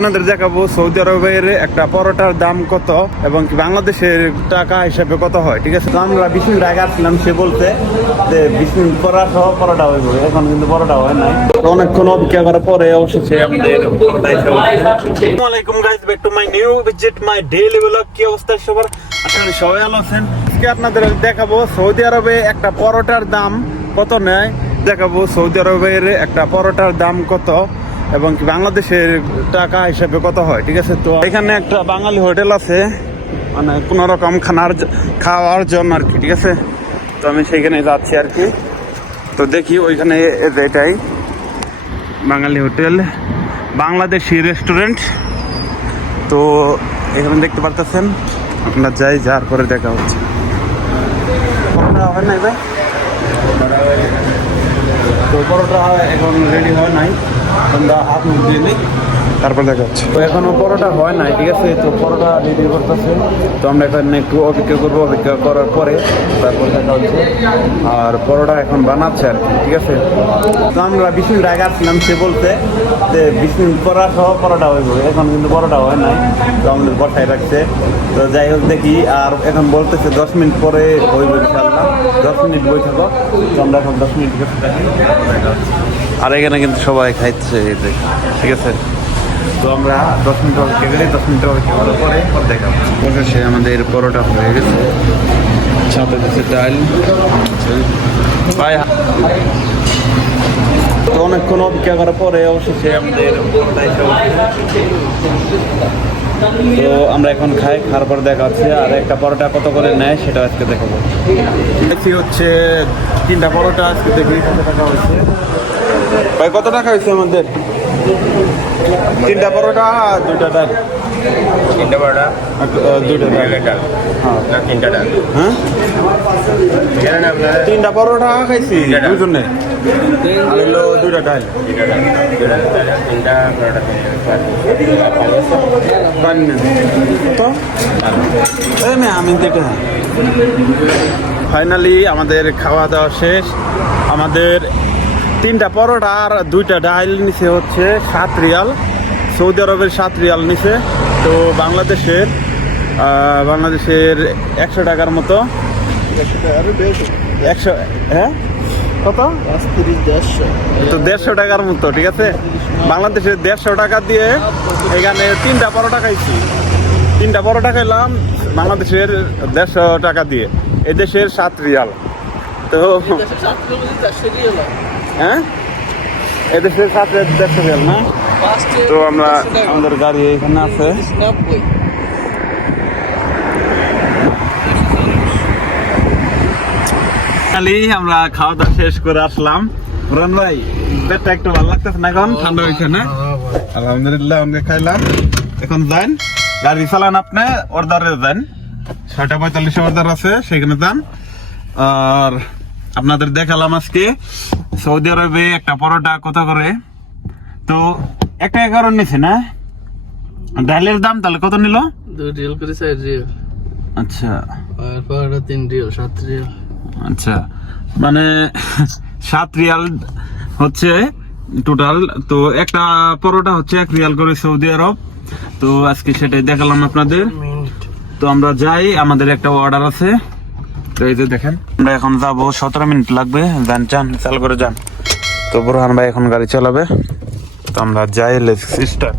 আপনাদের দেখাবো সৌদি আরবের একটা পরোটার দাম কত এবং বাংলাদেশের টাকা হিসাবে কত হয়, ঠিক আছে? আমরা বিশ মিনিট আসছিলাম, সে বলতে যে বিশ পরে সহ পরোটা হইব। এখন কিন্তু পরোটা হয় নাই। অনেকক্ষণ অপেক্ষা করার পরে অবশেষে আমাদের পরোটা এসে আসসালামু আলাইকুম guys back to my new visit my daily vlog কি অবস্থা সবার? আসলে সবাই ভালো আছেন। আজকে আপনাদের দেখাবো সৌদি আরবে একটা পরোটার দাম কত নেয়। দেখাবো সৌদি আরবের একটা পরোটার দাম কত। এবং বাংলাদেশের টাকা হিসাবে কত হয়, ঠিক আছে? তো এখানে একটা বাঙালি হোটেল আছে মানে কোনো রকম খানার খাওয়ার জন্য আর কি, ঠিক আছে? তো আমি সেইখানে যাচ্ছি আর কি। তো দেখি ওইখানে এটাই, বাঙালি হোটেল, বাংলাদেশি রেস্টুরেন্ট। তো এখানে দেখতে পারতেছেন আপনার যাই, যার পরে দেখা হচ্ছে। হয় নাই ভাই তো পরোটা এখন রেডি হয় নাই। আমরা হাত মুখ দিয়ে নিই। তারপর দেখা যাচ্ছে তো এখনও পরোটা হয় নাই ঠিক আছে? তো পরোটা রেডি করতেছে। তো আমরা এখানে একটু অপেক্ষা করব অপেক্ষা করার পরে তারপর দেখা হচ্ছে। আর পরোটা এখন বানাচ্ছে আর কি ঠিক আছে? তো আমরা মিনিট আগে আসছিলাম সে বলতে যে বিশ মিনিট পরা সহ পরোটা হইব। এখন কিন্তু পরোটা হয় নাই তো আমাদের বসায় রাখছে। তো যাই হোক দেখি। আর এখন বলতেছে দশ মিনিট পরে হইব ইনশাল্লাহ দশ মিনিট বই থাকো। তো আমরা এখন দশ মিনিট হচ্ছে। আর এখানে কিন্তু সবাই খাইছে এই ঠিক আছে? তো আমরা দশ মিনিট অপেক্ষা করি দশ মিনিট অপেক্ষা করার পরে পর দেখা হচ্ছে আমাদের পরোটা হয়ে গেছে। সাথে দিচ্ছে ডাল। পায়ে তো অনেকক্ষণ অপেক্ষা করার পরে অবশেষে আমাদের পরোটা তো আমরা এখন খাই খাওয়ার পর দেখা হচ্ছে। আর একটা পরোটা কত করে নেয় সেটা আজকে দেখাবো। দেখছি হচ্ছে তিনটা পরোটা আজকে দেখি কত টাকা হয়েছে। ভাই কত টাকা হয়েছে আমাদের? তিনটা পরোটা আর দুইটা ডাল। তিনটা আহ, দুইটা ডাল। হ্যাঁ। তিনটা ডাল। হ্যাঁ? আপনার? তিনটা পরোটা খাইছি দুজনে আর হলো দুইটা ডাল। তিনটা। এই না। আমি যেটা ফাইনালি আমাদের খাওয়া দাওয়া শেষ। আমাদের তিনটা পরোটা আর দুইটা ডাল নিচে হচ্ছে সাত রিয়াল, সৌদি আরবের সাত রিয়াল নিচে তো বাংলাদেশের বাংলাদেশের একশো টাকার মতো। একশো হ্যাঁ? কত? তো দেড়শো টাকার মতো, ঠিক আছে? বাংলাদেশের দেড়শো টাকা দিয়ে এখানে তিনটা পরোটা খাইছি। তিনটা পরোটা খাইলাম বাংলাদেশের দেড়শো টাকা দিয়ে। এদেশের সাত রিয়াল। তো হ্যাঁ? এদেশের দেড়শো রিয়াল না? তো আমরা আমাদের গাড়ি এখানে আছে। খালি আমরা খাওয়া দাওয়া শেষ করে আসলাম। একটু ভালো না এখন? ঠান্ডা হয়েছে না? খাইলাম। এখন যান, গাড়ি চালান আপনি অর্ডারে ছয়টা পঁয়তাল্লিশে অর্ডার আছে, সেখানে যান। আর আপনাদের দেখালাম আজকে সৌদি আরবে একটা পরোটা কত করে? তো একটা এগারো নিছে না? ডালের দাম তাহলে কত নিল? দুই রিয়েল করে চার রিয়েল। আচ্ছা। আর পাহাড়া তিন রিয়েল সাত রিয়েল। আচ্ছা। মানে সাত রিয়াল হচ্ছে টোটাল তো একটা পরোটা হচ্ছে এক রিয়াল করে সৌদি আরব। তো আজকে সেটাই দেখালাম আপনাদের। তো আমরা যাই আমাদের একটা অর্ডার আছে। তো এই যে দেখেন। আমরা এখন যাব, সতেরো মিনিট লাগবে। যান যান, চাল করে যান। তো বুরহান ভাই এখন গাড়ি চালাবে। তো আমরা যাই লেটস স্টার্ট